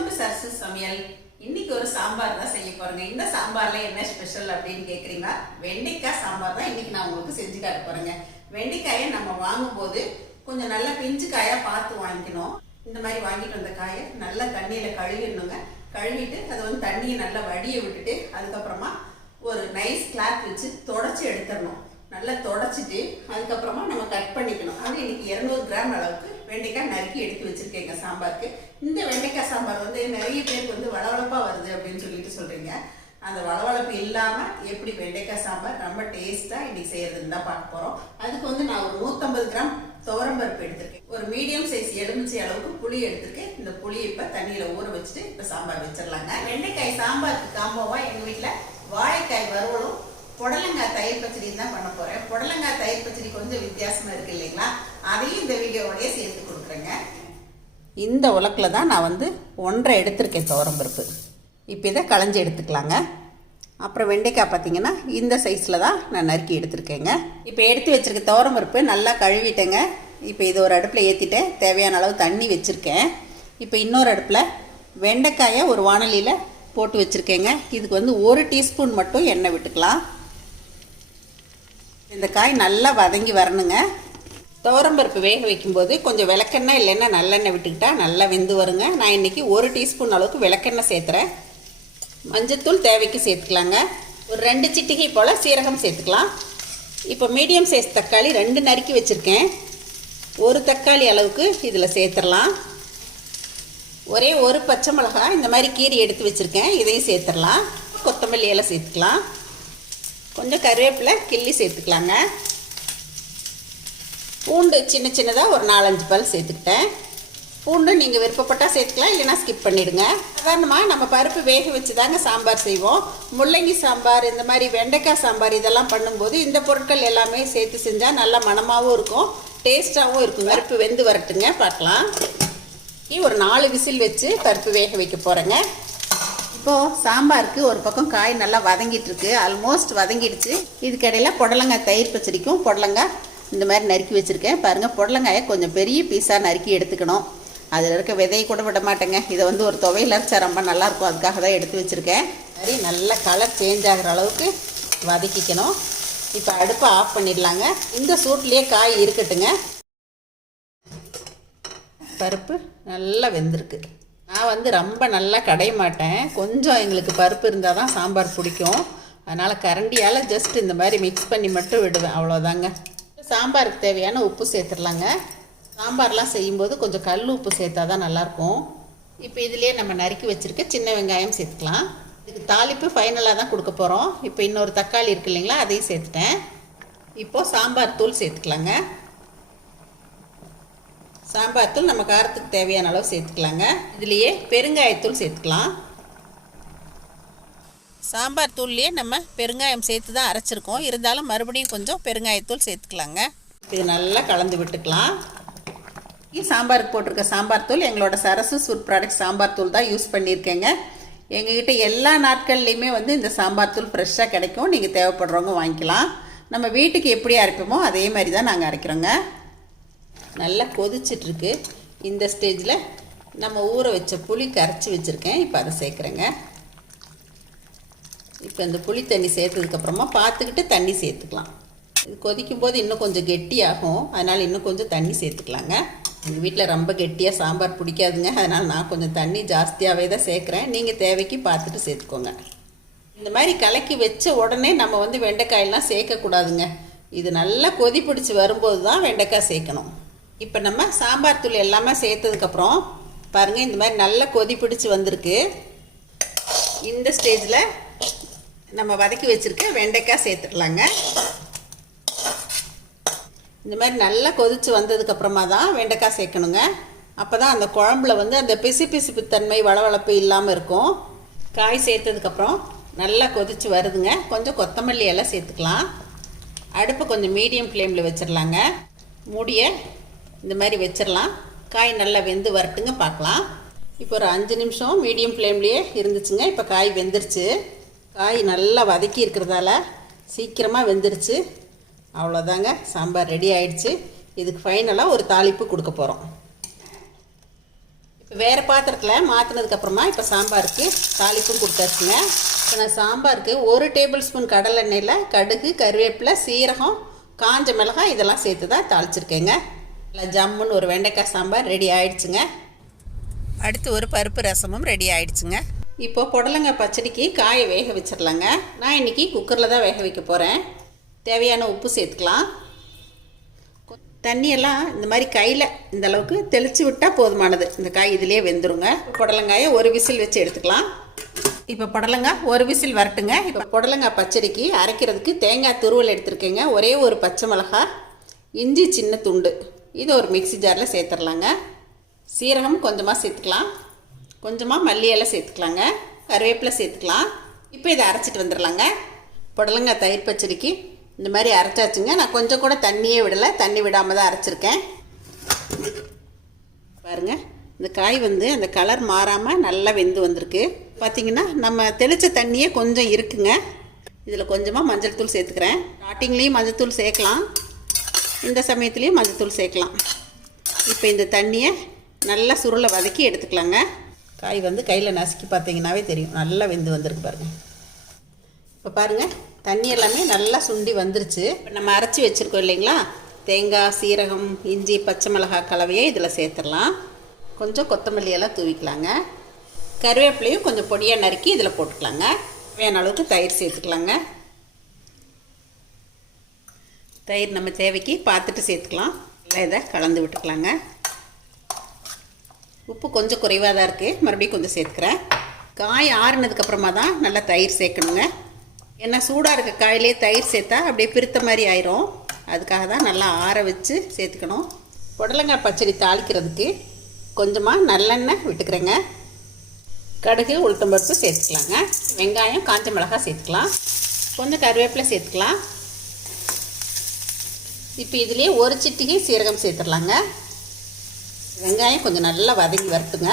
Welcome to சர்சு சமையல். இன்னைக்கு ஒரு சாம்பார் தான் செய்ய போறேங்க. இந்த சாம்பார்ல என்ன ஸ்பெஷல் அப்படின்னு கேக்குறீங்களா? வெண்டைக்காய் சாம்பார் தான் இன்னைக்கு நான் உங்களுக்கு செஞ்சு காட்ட போறேங்க. வெண்டைக்காயை நம்ம வாங்கும்போது கொஞ்சம் நல்லா பிஞ்சு காயா பார்த்து வாங்கிக்கணும். இந்த மாதிரி வாங்கிட்டு வந்த காயை நல்லா தண்ணியில கழுவிடணுங்க. கழுவிட்டு அதை வந்து தண்ணியை நல்லா வடிய விட்டுட்டு அதுக்கப்புறமா ஒரு நைஸ் கிளாத் வச்சு தொடச்சி எடுத்துடணும். நல்லா தொடச்சிட்டு அதுக்கப்புறமா நம்ம கட் பண்ணிக்கணும். அது இன்னைக்கு இரநூறு கிராம் அளவுக்கு வெண்டைக்காய் நறுக்கி எடுத்து வச்சிருக்கேங்க சாம்பாருக்கு. இந்த வெண்டைக்காய் சாம்பார் வந்து நிறைய பேருக்கு வந்து வளவளப்பாக வருது அப்படின்னு சொல்லிட்டு சொல்கிறீங்க அந்த வளவளப்பு இல்லாமல் எப்படி வெண்டைக்காய் சாம்பார் ரொம்ப டேஸ்ட்டாக இன்றைக்கி செய்கிறதுன்னு தான் பார்க்க போகிறோம் அதுக்கு வந்து நான் ஒரு நூற்றம்பது கிராம் துவரம்பருப்பு எடுத்திருக்கேன். ஒரு மீடியம் சைஸ் எலுமிச்சை அளவுக்கு புளி எடுத்திருக்கேன். இந்த புளியை இப்போ தண்ணியில் ஊற வச்சுட்டு இப்போ சாம்பார் வச்சிடலாங்க. வெண்டைக்காய் சாம்பாருக்கு காம்போவாக எங்கள் வீட்டில் வாழைக்காய் வறுவலும் புடலங்காய் தயிர் பச்சடி தான் பண்ண போகிறேன் புடலங்காய் தயிர் பச்சடி கொஞ்சம் வித்தியாசமாக இருக்குது இல்லைங்களா? அதையும் இந்த வீடியோவோடய சேர்த்து கொடுக்குறேங்க. இந்த உலக்கில் தான் நான் வந்து ஒன்றரை எடுத்திருக்கேன் துவரம்பருப்பு இப்போ இதை களைஞ்சி எடுத்துக்கலாங்க. அப்புறம் வெண்டைக்காய் பார்த்தீங்கன்னா இந்த சைஸில் தான் நான் நறுக்கி எடுத்திருக்கேங்க. இப்போ எடுத்து வச்சிருக்க துவரம்பருப்பு நல்லா கழுவிட்டேங்க. இப்போ இது ஒரு அடுப்பில் ஏற்றிட்டேன் தேவையான அளவு தண்ணி வச்சுருக்கேன். இப்போ இன்னொரு அடுப்பில் வெண்டைக்காயை ஒரு வானலியில் போட்டு வச்சுருக்கேங்க. இதுக்கு வந்து ஒரு டீஸ்பூன் மட்டும் எண்ணெய் விட்டுக்கலாம். இந்த காய் நல்லா வதங்கி வரணுங்க. துவரம்பருப்பு வேக வைக்கும்போது கொஞ்சம் விளக்கெண்ணெய் இல்லைன்னா நல்லெண்ணெய் விட்டுக்கிட்டா நல்லா வெந்து வருங்க. நான் இன்றைக்கி ஒரு டீஸ்பூன் அளவுக்கு விளக்கெண்ணெய் சேர்த்துறேன். மஞ்சத்தூள் தேவைக்கு சேர்த்துக்கலாங்க. ஒரு ரெண்டு சிட்டிகை போல் சீரகம் சேர்த்துக்கலாம். இப்போ மீடியம் சைஸ் தக்காளி ரெண்டு நறுக்கி வச்சுருக்கேன். ஒரு தக்காளி அளவுக்கு இதில் சேர்த்துடலாம். ஒரே ஒரு பச்சை மிளகாய் இந்த மாதிரி கீரி எடுத்து வச்சுருக்கேன். இதையும் சேர்த்துடலாம். கொத்தமல்லி எல்லாம் சேர்த்துக்கலாம். கொஞ்சம் கருவேப்பிலை கிள்ளி சேர்த்துக்கலாங்க. பூண்டு சின்ன சின்னதாக ஒரு நாலஞ்சு பல் சேர்த்துக்கிட்டேன். பூண்டு நீங்கள் விருப்பப்பட்டால் சேர்த்துக்கலாம் இல்லைனா ஸ்கிப் பண்ணிவிடுங்க சாதாரணமாக நம்ம பருப்பு வேக வச்சு தாங்க சாம்பார் செய்வோம். முள்ளங்கி சாம்பார் இந்த மாதிரி வெண்டைக்காய் சாம்பார் இதெல்லாம் பண்ணும்போது இந்த பொருட்கள் எல்லாமே சேர்த்து செஞ்சால் நல்லா மணமாகவும் இருக்கும் டேஸ்ட்டாகவும் இருக்கும். பருப்பு வெந்து வரட்டுங்க பார்க்கலாம். ஒரு நாலு விசில் வச்சு பருப்பு வேக வைக்க போகிறேங்க இப்போது சாம்பாருக்கு ஒரு பக்கம் காய் நல்லா வதங்கிட்டு இருக்கு. ஆல்மோஸ்ட் வதங்கிடுச்சு. இதுக்கடையில் புடலங்காய் தயிர் பச்சடிக்கும் புடலங்காய் இந்த மாதிரி நறுக்கி வச்சுருக்கேன். பாருங்கள் புடலங்காயை கொஞ்சம் பெரிய பீஸாக நறுக்கி எடுத்துக்கணும். அதில் இருக்க விதையை கூட விட மாட்டேங்க. இதை வந்து ஒரு துவையில் அரைச்சா ரொம்ப நல்லாயிருக்கும் அதுக்காக தான் எடுத்து வச்சுருக்கேன். மாதிரி நல்லா கலர் சேஞ்ச் ஆகிற அளவுக்கு வதக்கிக்கணும். இப்போ அடுப்பை ஆஃப் பண்ணிடலாங்க. இந்த சூட்லேயே காய் இருக்கட்டுங்க. பருப்பு நல்லா வெந்திருக்கு. நான் வந்து ரொம்ப நல்லா கடைய மாட்டேன். கொஞ்சம் எங்களுக்கு பருப்பு இருந்தால் தான் சாம்பார் பிடிக்கும். அதனால் கரண்டியால் ஜஸ்ட் இந்த மாதிரி மிக்ஸ் பண்ணி மட்டும் விடுவேன். அவ்வளோதாங்க சாம்பாருக்கு தேவையான உப்பு சேர்த்துடலாங்க. சாம்பார்லாம் செய்யும்போது கொஞ்சம் கல் உப்பு சேர்த்தா தான் நல்லாயிருக்கும். இப்போ இதுலேயே நம்ம நறுக்கி வச்சுருக்க சின்ன வெங்காயம் சேர்த்துக்கலாம். இதுக்கு தாளிப்பு ஃபைனலாக தான் கொடுக்க போகிறோம் இப்போ இன்னொரு தக்காளி இருக்கு இல்லைங்களா அதையும் சேர்த்துட்டேன். இப்போது சாம்பார் தூள் சேர்த்துக்கலாங்க. சாம்பார் தூள் நம்ம காரத்துக்கு தேவையான அளவு சேர்த்துக்கலாங்க. இதுலேயே பெருங்காயத்தூள் சேர்த்துக்கலாம். சாம்பார் தூள்லேயே நம்ம பெருங்காயம் சேர்த்து தான் அரைச்சிருக்கோம். இருந்தாலும் மறுபடியும் கொஞ்சம் பெருங்காயத்தூள் சேர்த்துக்கலாங்க. இது நல்லா கலந்து விட்டுக்கலாம். சாம்பாருக்கு போட்டிருக்க சாம்பார் தூள். எங்களோட சரசு சூட் ப்ராடக்ட் சாம்பார் தூள் தான் யூஸ் பண்ணியிருக்கேங்க. எங்ககிட்ட எல்லா நாட்கள்லையுமே வந்து இந்த சாம்பார் தூள் ஃப்ரெஷ்ஷாக கிடைக்கும். நீங்கள் தேவைப்படுறவங்க வாங்கிக்கலாம். நம்ம வீட்டுக்கு எப்படி அரைப்போமோ அதே மாதிரி தான் நாங்கள் அரைக்கிறோங்க. நல்லா கொதிச்சிட்ருக்கு. இந்த ஸ்டேஜில் நம்ம ஊற வச்ச புளி கரைச்சி வச்சுருக்கேன். இப்போ அதை சேர்க்குறேங்க. இப்போ இந்த புளி தண்ணி சேர்த்ததுக்கப்புறமா பார்த்துக்கிட்டு தண்ணி சேர்த்துக்கலாம். இது கொதிக்கும் போது இன்னும் கொஞ்சம் கெட்டியாகும். அதனால் இன்னும் கொஞ்சம் தண்ணி சேர்த்துக்கலாங்க. எங்கள் வீட்டில் ரொம்ப கெட்டியாக சாம்பார் பிடிக்காதுங்க. அதனால் நான் கொஞ்சம் தண்ணி ஜாஸ்தியாகவே தான் சேர்க்குறேன். நீங்கள் தேவைக்கு பார்த்துட்டு சேர்த்துக்கோங்க. இந்த மாதிரி கலக்கி வச்ச உடனே நம்ம வந்து வெண்டைக்காயெல்லாம் சேர்க்கக்கூடாதுங்க. இது நல்லா கொதி பிடிச்சி வரும்போது தான் வெண்டைக்காய் சேர்க்கணும். இப்போ நம்ம சாம்பார் தூள் எல்லாமே சேர்த்ததுக்கப்புறம் பாருங்கள் இந்த மாதிரி நல்லா கொதி பிடிச்சி வந்திருக்கு. இந்த ஸ்டேஜில் நம்ம வதக்கி வச்சுருக்க வெண்டைக்காய் சேர்த்துடலாங்க இந்த மாதிரி நல்லா கொதித்து வந்ததுக்கப்புறமா தான் வெண்டைக்காய் சேர்க்கணுங்க. அப்போ தான் அந்த குழம்புல வந்து அந்த பிசு பிசுப்பு தன்மை வளவளப்பு இல்லாமல் இருக்கும். காய் சேர்த்ததுக்கப்புறம் நல்லா கொதித்து வருதுங்க. கொஞ்சம் கொத்தமல்லி எல்லாம் சேர்த்துக்கலாம். அடுப்பு கொஞ்சம் மீடியம் ஃப்ளேமில் வச்சிடலாங்க மூடிய இந்த மாதிரி வச்சிடலாம் காய் நல்லா வெந்து வரட்டுங்க பார்க்கலாம். இப்போ ஒரு அஞ்சு நிமிஷம் மீடியம் ஃப்ளேம்லேயே இருந்துச்சுங்க. இப்போ காய் வெந்துருச்சு. காய் நல்லா வதக்கி இருக்கிறதால சீக்கிரமாக வெந்துருச்சு. அவ்வளோதாங்க சாம்பார் ரெடி ஆயிடுச்சு. இதுக்கு ஃபைனலாக ஒரு தாளிப்பு கொடுக்க போகிறோம் இப்போ வேறு பாத்திரத்தில் மாற்றினதுக்கப்புறமா இப்போ சாம்பாருக்கு தாளிப்பும் கொடுத்தாச்சுங்க. இப்போ நான் சாம்பாருக்கு ஒரு டேபிள் ஸ்பூன் கடலெண்ணெயில் கடுகு கருவேப்பிலை சீரகம் காஞ்ச மிளகாய் இதெல்லாம் சேர்த்து தான் தாளிச்சிருக்கேங்க. நல்லா ஜம்முன்னு ஒரு வெண்டைக்காய் சாம்பார் ரெடி ஆயிடுச்சுங்க. அடுத்து ஒரு பருப்பு ரசமும் ரெடி ஆயிடுச்சுங்க. இப்போ புடலங்காய் பச்சடிக்கு காயை வேக வச்சிடலாங்க. நான் இன்றைக்கி குக்கரில் தான் வேக வைக்க போகிறேன் தேவையான உப்பு சேர்த்துக்கலாம். கொ- தண்ணியெல்லாம் இந்த மாதிரி கையில் இந்த அளவுக்கு தெளித்து விட்டால் போதுமானது. இந்த காய் இதிலே வெந்துருங்க. புடலங்காயை ஒரு விசில் வச்சு எடுத்துக்கலாம். இப்போ புடலங்காய் ஒரு விசில் வரட்டுங்க. இப்போ புடலங்காய் பச்சடிக்கு அரைக்கிறதுக்கு தேங்காய் துருவல் எடுத்துருக்கேங்க. ஒரே ஒரு பச்சை மிளகாய் இஞ்சி சின்ன துண்டு. இது ஒரு மிக்ஸி ஜாரில் சேர்த்துடலாங்க. சீரகம் கொஞ்சமாக சேர்த்துக்கலாம். கொஞ்சமாக மல்லியெல்லாம் சேர்த்துக்கலாங்க. கருவேப்பிலை சேர்த்துக்கலாம். இப்போ இதை அரைச்சிட்டு வந்துடலாங்க. புடலங்காய் தயிர் பச்சடிக்கு இந்த மாதிரி அரைச்சாச்சுங்க. நான் கொஞ்சம் கூட தண்ணியே விடலை. தண்ணி விடாமல் தான் அரைச்சிருக்கேன். பாருங்க இந்த காய் வந்து அந்த கலர் மாறாமல் நல்லா வெந்து வந்திருக்கு. பார்த்தீங்கன்னா நம்ம தெளித்த தண்ணியே கொஞ்சம் இருக்குங்க. இதில் கொஞ்சமாக மஞ்சள் தூள் சேர்த்துக்கிறேன். ஸ்டார்டிங்லேயும் மஞ்சள் தூள் சேர்க்கலாம். இந்த சமயத்துலேயும் மஞ்சள் தூள் சேர்க்கலாம். இப்போ இந்த தண்ணியை நல்லா சுருளை வதக்கி எடுத்துக்கலாங்க. காய் வந்து கையில் நசுக்கி பார்த்தீங்கன்னாவே தெரியும். நல்லா வெந்து வந்திருக்கு பாருங்கள் இப்போ பாருங்கள் தண்ணி எல்லாமே நல்லா சுண்டி வந்துருச்சு. இப்போ நம்ம அரைச்சி வச்சுருக்கோம் இல்லைங்களா? தேங்காய் சீரகம் இஞ்சி பச்சை மிளகாய் கலவையை இதில் சேர்த்துடலாம். கொஞ்சம் கொத்தமல்லியெல்லாம் தூவிக்கலாங்க. கருவேப்பிலையும் கொஞ்சம் பொடியாக நறுக்கி இதில் போட்டுக்கலாங்க. வேண அளவுக்கு தயிர் சேர்த்துக்கலாங்க. தயிர் நம்ம தேவைக்கு பார்த்துட்டு சேர்த்துக்கலாம். இதை கலந்து விட்டுக்கலாங்க. உப்பு கொஞ்சம் குறைவாக தான் இருக்குது மறுபடியும் கொஞ்சம் சேர்த்துக்கிறேன். காய் ஆறுனதுக்கப்புறமா தான் நல்லா தயிர் சேர்க்கணுங்க. ஏன்னா சூடாக இருக்க காயிலே தயிர் சேர்த்தா அப்படியே பிரித்த மாதிரி ஆயிரும். அதுக்காக தான் நல்லா ஆற வச்சு சேர்த்துக்கணும். புடலங்காய் பச்சடி தாளிக்கிறதுக்கு கொஞ்சமாக நல்லெண்ணெய் விட்டுக்கிறேங்க. கடுகு உளுத்தம்பருப்பு சேர்த்துக்கலாங்க. வெங்காயம் காஞ்ச மிளகாய் சேர்த்துக்கலாம். கொஞ்சம் கருவேப்பிலை சேர்த்துக்கலாம். இப்போ இதுலேயே ஒரு சிட்டிகை சீரகம் சேர்த்துடலாங்க. வெங்காயம் கொஞ்சம் நல்லா வதங்கி வறுத்துங்க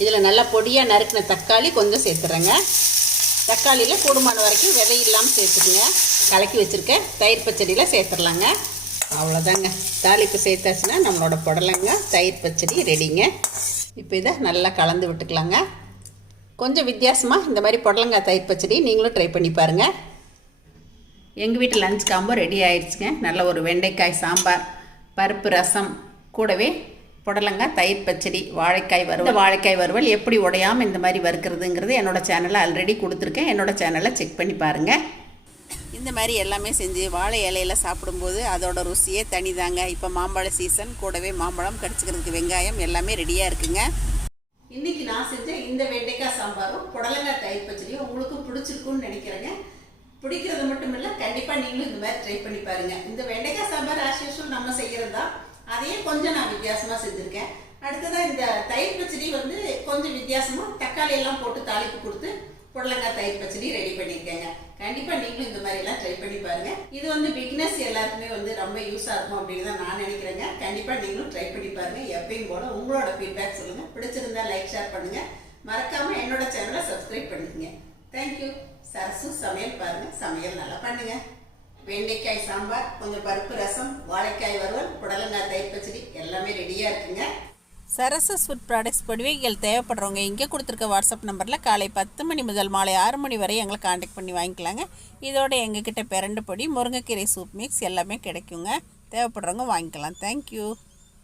இதில் நல்லா பொடியாக நறுக்கின தக்காளி கொஞ்சம் சேர்த்துறேங்க. தக்காளியில் கூடுமான வரைக்கும் விதை இல்லாமல் சேர்த்துக்குங்க. கலக்கி வச்சுருக்க தயிர் பச்சடியில் சேர்த்துடலாங்க அவ்வளோதாங்க. தாளிப்பு சேர்த்தாச்சுன்னா நம்மளோட புடலங்க தயிர் பச்சடி ரெடிங்க. இப்போ இதை நல்லா கலந்து விட்டுக்கலாங்க. கொஞ்சம் வித்தியாசமாக இந்த மாதிரி புடலங்காய் தயிர் பச்சடி நீங்களும் ட்ரை பண்ணி பாருங்கள் எங்கள் வீட்டு லஞ்ச் காம்போ ரெடி ஆயிடுச்சுங்க. நல்ல ஒரு வெண்டைக்காய் சாம்பார் பருப்பு ரசம் கூடவே புடலங்காய் தயிர் பச்சடி வாழைக்காய் வறுவல். வாழைக்காய் வறுவல் எப்படி உடையாமல் இந்த மாதிரி வறுக்கிறதுங்கிறது என்னோட சேனலில் ஆல்ரெடி கொடுத்துருக்கேன். என்னோட சேனலை செக் பண்ணி பாருங்கள் இந்த மாதிரி எல்லாமே செஞ்சு வாழை இலையில சாப்பிடும்போது அதோட ருசியே தனிதாங்க. இப்போ மாம்பழ சீசன் கூடவே மாம்பழம் கடிச்சிக்கிறதுக்கு வெங்காயம் எல்லாமே ரெடியாக இருக்குங்க. இன்னைக்கு நான் செஞ்ச இந்த வெண்டைக்காய் சாம்பாரும் புடலங்காய் தயிர் பச்சடியும் உங்களுக்கு பிடிச்சிருக்கும்னு நினைக்கிறேங்க. பிடிக்கிறது மட்டும் இல்லை கண்டிப்பாக நீங்களும் இந்த மாதிரி ட்ரை பண்ணி பாருங்க. இந்த வெண்டைக்காய் சாம்பார் ஆஸ் நம்ம செய்கிறது தான் அதையே கொஞ்சம் நான் வித்தியாசமாக செஞ்சுருக்கேன். அடுத்ததாக இந்த தயிர் பச்சடி வந்து கொஞ்சம் வித்தியாசமாக தக்காளி எல்லாம் போட்டு தாளிப்பு கொடுத்து புடலங்காய் தயிர் பச்சடி ரெடி பண்ணியிருக்கேங்க கண்டிப்பாக நீங்களும் இந்த மாதிரிலாம் ட்ரை பண்ணி பாருங்கள் இது வந்து பிக்னஸ் எல்லாருக்குமே வந்து ரொம்ப யூஸாக இருக்கும் அப்படின்னு தான் நான் நினைக்கிறேங்க. கண்டிப்பாக நீங்களும் ட்ரை பண்ணி பாருங்கள் எப்பயும் போல உங்களோட ஃபீட்பேக் சொல்லுங்கள் பிடிச்சிருந்தா லைக் ஷேர் பண்ணுங்கள் மறக்காமல் என்னோட சேனலை சப்ஸ்கிரைப் பண்ணிக்கங்க. தேங்க்யூ சரசு சமையல் பாருங்கள் சமையல் நல்லா பண்ணுங்கள் வெண்டைக்காய் சாம்பார் கொஞ்சம் பருப்பு ரசம் வாழைக்காய் வறுவல் புடலங்காய் தயிர் பச்சடி எல்லாமே ரெடியாக இருக்குங்க. சரசஸ் ஃபுட் ப்ராடக்ட்ஸ் பொடிவைகள் தேவைப்படுறவங்க இங்கே கொடுத்துருக்க வாட்ஸ்அப் நம்பரில் காலை பத்து மணி முதல் மாலை ஆறு மணி வரை எங்களை காண்டாக்ட் பண்ணி வாங்கிக்கலாங்க. இதோட எங்ககிட்ட பிரண்டு பொடி முருங்கைக்கீரை சூப் மிக்ஸ் எல்லாமே கிடைக்குங்க. தேவைப்படுறவங்க வாங்கிக்கலாம். தேங்க்யூ